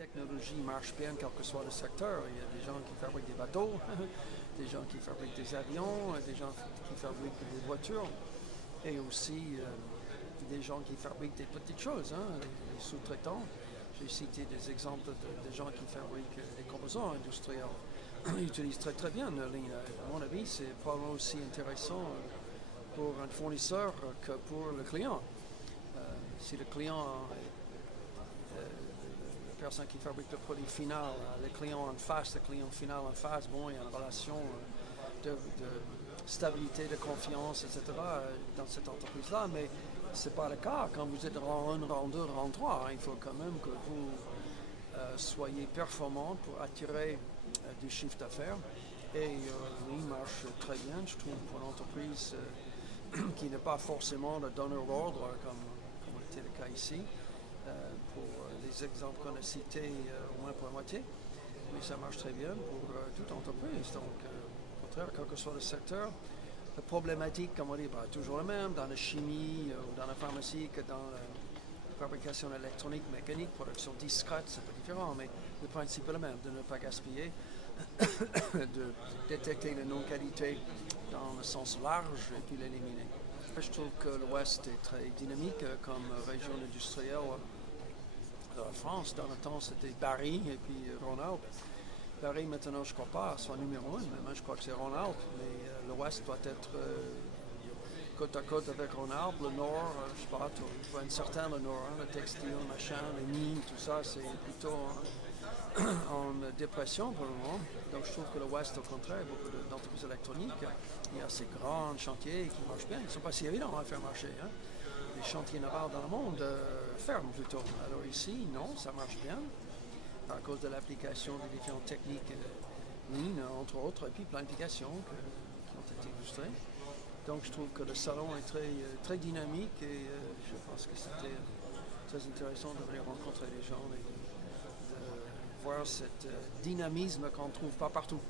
technologie marche bien, quel que soit le secteur. Il y a des gens qui fabriquent des bateaux, des gens qui fabriquent des avions, des gens qui fabriquent des voitures, et aussi des gens qui fabriquent des petites choses, hein, les sous-traitants. J'ai cité des exemples de gens qui fabriquent des composants industriels. Ils utilisent très très bien la ligne. À mon avis, c'est probablement aussi intéressant pour un fournisseur que pour le client. Si le client la personne qui fabrique le produit final, le client en face, le client final en face, bon, il y a une relation de stabilité, de confiance, etc. Dans cette entreprise-là, mais ce n'est pas le cas. Quand vous êtes rang 1, rang 2, rang 3, il faut quand même que vous soyez performant pour attirer du chiffre d'affaires. Et il marche très bien, je trouve, pour une entreprise qui n'est pas forcément le donneur d'ordre, comme était le cas ici. Pour les exemples qu'on a cités, au moins pour la moitié, mais ça marche très bien pour toute entreprise. Donc, au contraire, quel que soit le secteur, la problématique, comme on dit, toujours la même, dans la chimie ou dans la pharmacie que dans la fabrication électronique, mécanique, production discrète, c'est pas différent, mais le principe est le même, de ne pas gaspiller, de détecter les non-qualités dans le sens large et puis l'éliminer. Je trouve que l'Ouest est très dynamique comme région industrielle de la France. Dans le temps, c'était Paris et puis Rhône-Alpes. Paris, maintenant, je ne crois pas, soit numéro 1, mais moi, je crois que c'est Rhône-Alpes. Mais l'Ouest doit être côte à côte avec Rhône-Alpes. Le Nord, je ne sais pas, tu vois un certain le Nord, hein, le textile, le machin, les mines, tout ça, c'est plutôt en dépression pour le moment. Donc je trouve que l'Ouest, au contraire, beaucoup d'entreprises électroniques, il y a ces grands chantiers qui marchent bien. Ils ne sont pas si évidents à faire marcher. Hein. Les chantiers navals dans le monde ferment plutôt. Alors ici, non, ça marche bien à cause de l'application des différentes techniques Lean, entre autres, et puis plein d'applications qui ont été illustrées. Donc je trouve que le salon est très dynamique et je pense que c'était très intéressant de venir rencontrer les gens et de voir ce dynamisme qu'on ne trouve pas partout.